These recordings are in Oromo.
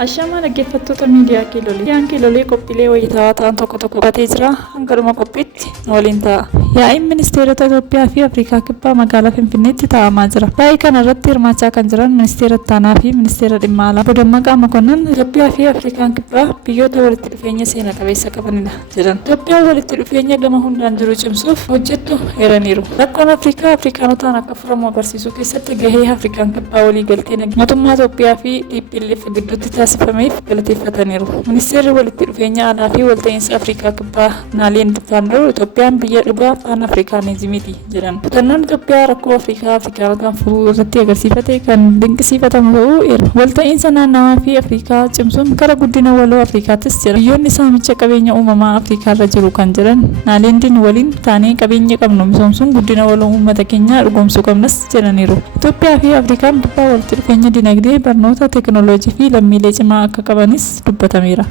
Ashama dhaggeeffattoota miidiyaa Kiiloolee. Miidiyaan Kiiloolee qophiilee wayitaawaa ta'an tokko tokko qabatee jira. Hangaruma qophiitti waliin ta'a. Yaa'iin ministeerota Itoophiyaa fi Afrikaa Kibbaa magaalaa Finfinneetti taa'amaa jira. Yaa'ii kana irratti hirmaachaa kan jiran ministeera ittaanaa fi ministeera dhimma alaa Obbo Dammaqaa Mokonnon Itoophiyaa fi Afrikaan Kibbaa biyyoota walitti dhufeenya seena qabeessa qabanidha jedhan. Itoophiyaan walitti dhufeenya gama hundaan jiru cimsuuf hojjettu eeraniiru. Rakkoon Afrikaanotaan akka furamu agarsiisuu keessatti gahee Afrikaan Kibbaa walii galtee mootummaa Itoophiyaa fi TPLF gidduutti taasifameef galateeffataniiru. Ministeerri walitti dhufeenya aadaa fi walta'iinsa Afrikaa Kibbaa Naaleen Faandoo Itoophiyaan biyya dhugaa afaan Afrikaanizimiiti jedhan. Kutannoon Itoophiyaa rakkoo Afrikaanotaan furuu irratti agarsiifate kan dinqisiifatamu ta'uu eeru. Walta'iinsa naannawaa fi Afrikaa cimsuun karaa guddina waloo Afrikaattis jira. Biyyoonni saamicha qabeenya uumamaa Afrikaa irra jiru kan jedhan Naaleendin waliin taanee qabeenya qabnu misoomsuun guddina waloo uummata keenyaa dhugoomsuu qabnas jedhaniiru. Itoophiyaa fi Afrikaan Kibbaa walitti dhufeenya dinagdee, barnoota, teekinooloojii fi lammiilee cimaa akka qabanis dubbatameera.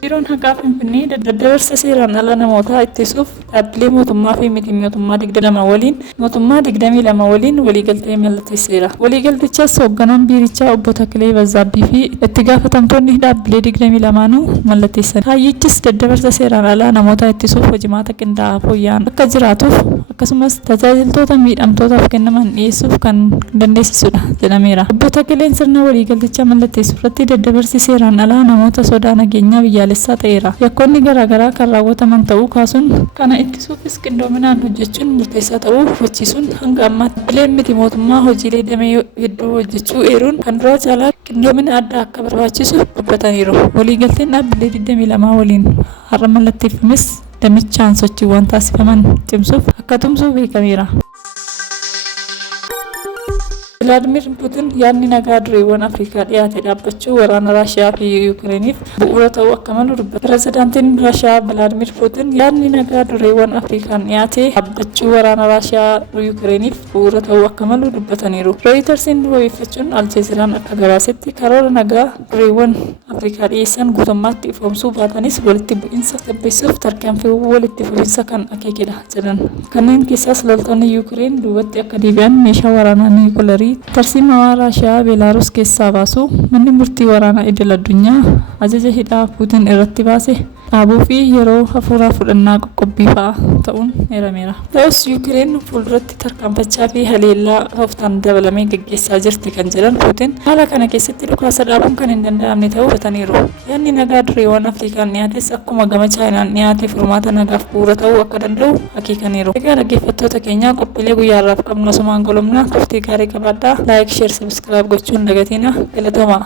Biiroon haqaa Finfinnee daddabarsa seeraan ala namootaa ittisuuf dhaabbilee mootummaa fi miti mootummaa 22 waliin waliigaltee mallatteesseera. Waliigaltichas hoogganaan biirichaa obbo Takilee Bazzaabbii fi itti gaafatamtoonni dhaabbilee 22 mallatteessan. Kaayyichis daddabarsa seeraan ala namootaa ittisuuf hojimaata qindaa'aa fooyya'an akka jiraatuuf akkasumas tajaajiltoota miidhamtootaaf kennaman dhiyeessuuf kan dandeessisudha jedhameera. Obbo Takileen sirna waliigaltichaa mallatteessuu irratti daddabarsi seeraan ala namoota sodaa nageenyaa biyyaalessaa ta'eera. Yakkoonni garaagaraa kan raawwataman ta'uu kaasuun kana ittisuufis qindoominaan hojjechuun murteessaa ta'uu hubachiisuun hanga ammaatti dhaabbileen miti mootummaa hojiilee damee hedduu hojjechuu eeruun kan duraa caalaa qindoomina addaa akka barbaachisu dubbataniiru. Waliigalteen dhaabbilee 22 waliin har'a mallatteeffames damichaan sochiiwwan taasifaman cimsuuf akka tumsu beekameera. Vladimir Putin yaadni nagaa dureewwan Afrikaa dhiyaate dhaabbachuu waraana Raashiyaa fi Yukireeniif bu'uura ta'uu akka malu dubbata. Pirezidaantiin Raashiyaa Vladimir Putin yaadni nagaa dureewwan Afrikaan dhiyaate dhaabbachuu waraana Raashiyaa Yukireeniif bu'uura ta'uu akka malu dubbataniiru. Rooyitersiin wabeeffachuun Aljeeziraan akka gabaasetti karoora nagaa dureewwan Afrikaa dhiyeessan guutummaatti ifoomsuu baatanis walitti bu'iinsa qabbeessuuf tarkaanfiiwwan walitti fufiinsa kan akeekedha jedhan. Kanneen keessaas loltoonni Yukireen duubatti akka deebi'an meeshaa waraanaa niikuleerii tarsiimaa Raashiyaa Beelaaruus keessaa baasu manni murtii waraanaa idil addunyaa ajaja hidhaa Putin irratti baase dhaabuu fi yeroo hafuuraa fudhannaa qoqqobbii fa'aa ta'uun eerameera. Ta'us Yukireen fuulduratti tarkaanfachaa fi haleellaa tooftaan dabalamee gaggeessaa jirti kan jedhan Putin haala kana keessatti dhukaasa dhaabuun kan hin danda'amne ta'uu hubataniiru. Yaadni nagaa dureewwan Afrikaan dhiyaates akkuma gama Chaayinaan dhiyaate furmaata nagaaf bu'uura ta'uu akka danda'u akeekaniiru. Egaa dhaggeeffattoota keenyaa qophiilee guyyaarraaf qabnu asumaan golomna turtii gaarii qabaadhaa. Like, share, subscribe gochuun dagatiina galatooma.